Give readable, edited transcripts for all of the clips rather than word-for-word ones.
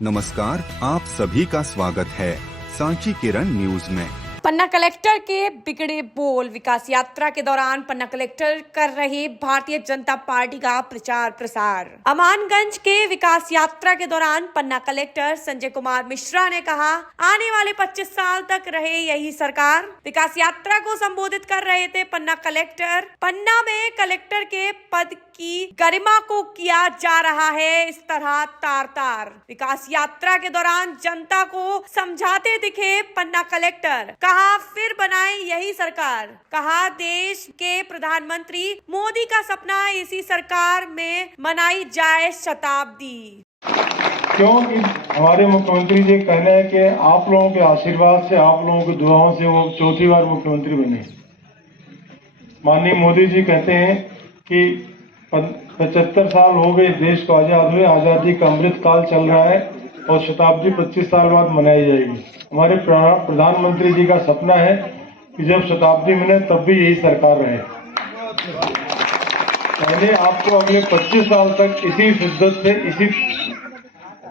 नमस्कार, आप सभी का स्वागत है सांची किरण न्यूज में। पन्ना कलेक्टर के बिगड़े बोल। विकास यात्रा के दौरान पन्ना कलेक्टर कर रहे भारतीय जनता पार्टी का प्रचार प्रसार। अमानगंज के विकास यात्रा के दौरान पन्ना कलेक्टर संजय कुमार मिश्रा ने कहा, आने वाले 25 साल तक रहे यही सरकार। विकास यात्रा को संबोधित कर रहे थे पन्ना कलेक्टर। पन्ना में कलेक्टर के पद की गरिमा को किया जा रहा है इस तरह तार तार। विकास यात्रा के दौरान जनता को समझाते दिखे पन्ना कलेक्टर। कहा, फिर बनाए यही सरकार। कहा, देश के प्रधानमंत्री मोदी का सपना इसी सरकार में मनाई जाए शताब्दी। क्योंकि हमारे मुख्यमंत्री जी कहना है कि आप लोगों के आशीर्वाद से, आप लोगों की दुआओं से वो चौथी बार मुख्यमंत्री बने। माननीय मोदी जी कहते हैं कि 75 साल हो गए देश को आजाद हुए, आजादी का अमृत काल चल रहा है और शताब्दी 25 साल बाद मनाई जाएगी। हमारे प्रधानमंत्री जी का सपना है कि जब शताब्दी मिले तब भी यही सरकार रहे। पहले आपको अगले 25 साल तक इसी शिद्दत से, इसी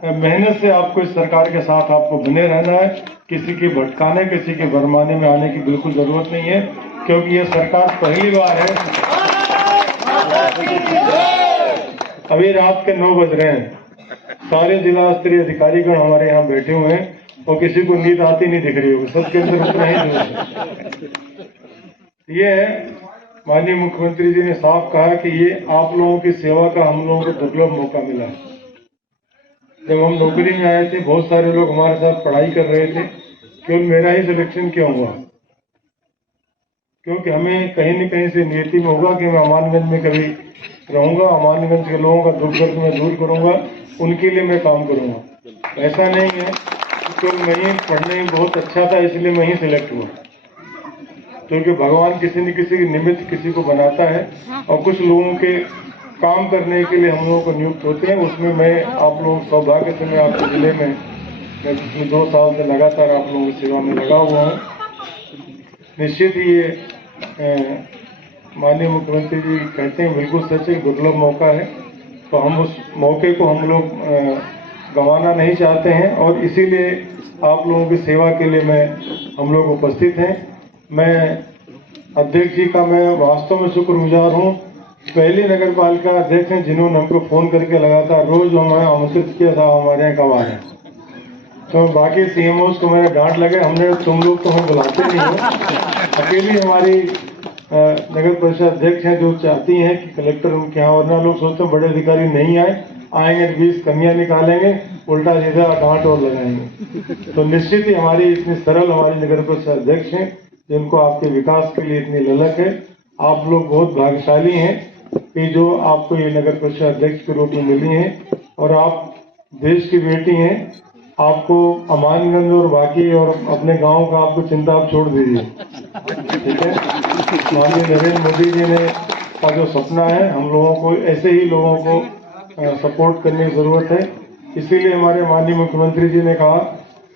मेहनत से आपको इस सरकार के साथ आपको बने रहना है। किसी के भटकाने, किसी के भरमाने में आने की बिल्कुल जरूरत नहीं है, क्योंकि ये सरकार पहली बार है। अभी रात के 9 बज रहे हैं, सारे जिला स्तरीय अधिकारीगण हमारे यहाँ बैठे हुए हैं और किसी को नींद आती नहीं दिख रही होगी। सबके अंदर उतना ही जोश है। ये है, माननीय मुख्यमंत्री जी ने साफ कहा कि ये आप लोगों की सेवा का हम लोगों को दुर्लभ मौका मिला है। जब हम नौकरी में आए थे, बहुत सारे लोग हमारे साथ पढ़ाई कर रहे थे, केवल मेरा ही सिलेक्शन क्यों हुआ? क्योंकि हमें कहीं न कहीं से नियति में होगा कि मैं अमानगंज में कभी रहूंगा, अमानगंज के लोगों का दुख दर्द में दूर करूंगा, उनके लिए मैं काम करूंगा। ऐसा नहीं है क्योंकि मैं ही पढ़ने में बहुत अच्छा था इसलिए मैं ही सिलेक्ट हुआ, क्योंकि भगवान किसी न किसी के निमित्त किसी को बनाता है और कुछ लोगों के काम करने के लिए हम लोगों को नियुक्त होते हैं। उसमें मैं आप लोगों सौभाग्य से मैं आपके जिले में मैं पिछले 2 साल से लगातार आप लोगों की सेवा में लगा हुआ हूँ। निश्चित ही ये माननीय मुख्यमंत्री जी कहते हैं बिल्कुल सच है, दुर्लभ मौका है, तो हम उस मौके को हम लोग गंवाना नहीं चाहते हैं और इसीलिए आप लोगों की सेवा के लिए हम लोग उपस्थित हैं। मैं अध्यक्ष जी का मैं वास्तव में शुक्रगुजार हूँ। पहली नगर पालिका अध्यक्ष हैं जिन्होंने हमको फोन करके लगातार रोज हमें आमंत्रित किया था, हमारे यहाँ कब आ रहे हैं। तो बाकी सीएमओस को मेरे डांट लगे, हमने तुम लोग तो हम बुलाते नहीं हो। अकेली हमारी नगर परिषद अध्यक्ष हैं जो चाहती हैं कि कलेक्टर उनके यहाँ, वरना लोग सोचते हैं बड़े अधिकारी नहीं आएंगे 20 कमियां निकालेंगे, उल्टा सीधा डांट और लगाएंगे। तो निश्चित ही हमारी इतनी सरल हमारी नगर परिषद अध्यक्ष हैं जिनको आपके विकास के लिए इतनी ललक है। आप लोग बहुत भाग्यशाली हैं कि जो आपको ये नगर परिषद अध्यक्ष के रूप में मिली हैं और आप देश की बेटी हैं। आपको अमानगंज और बाकी और अपने गांव का आपको चिंता आप छोड़ दीजिए, ठीक है। माननीय नरेंद्र मोदी जी ने का जो सपना है, हम लोगों को ऐसे ही लोगों को सपोर्ट करने की जरूरत है। इसीलिए हमारे माननीय मुख्यमंत्री जी ने कहा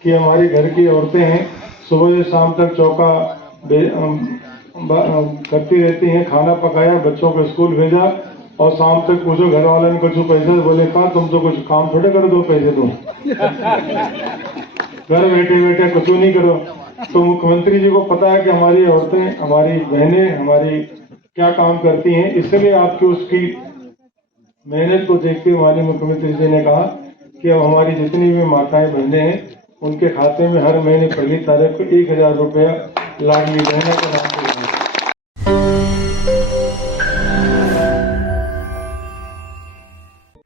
कि हमारी घर की औरतें हैं, सुबह से शाम तक चौका करती रहती हैं, खाना पकाया, बच्चों को स्कूल भेजा और शाम तक पूछो घर वाले ने कुछ पैसे बोले, कहा तुम तो कुछ काम थोड़े कर दो, पैसे दो घर बैठे बैठे कुछ नहीं करो। तो मुख्यमंत्री जी को पता है कि हमारी औरतें, हमारी बहनें, हमारी क्या काम करती हैं, इसलिए आपकी उसकी मेहनत को देखते हुए माननीय मुख्यमंत्री जी ने कहा कि अब हमारी जितनी भी माताएं बहनें हैं उनके खाते में हर महीने 1 तारीख को 1000 रुपया लाडली बहनों के नाम से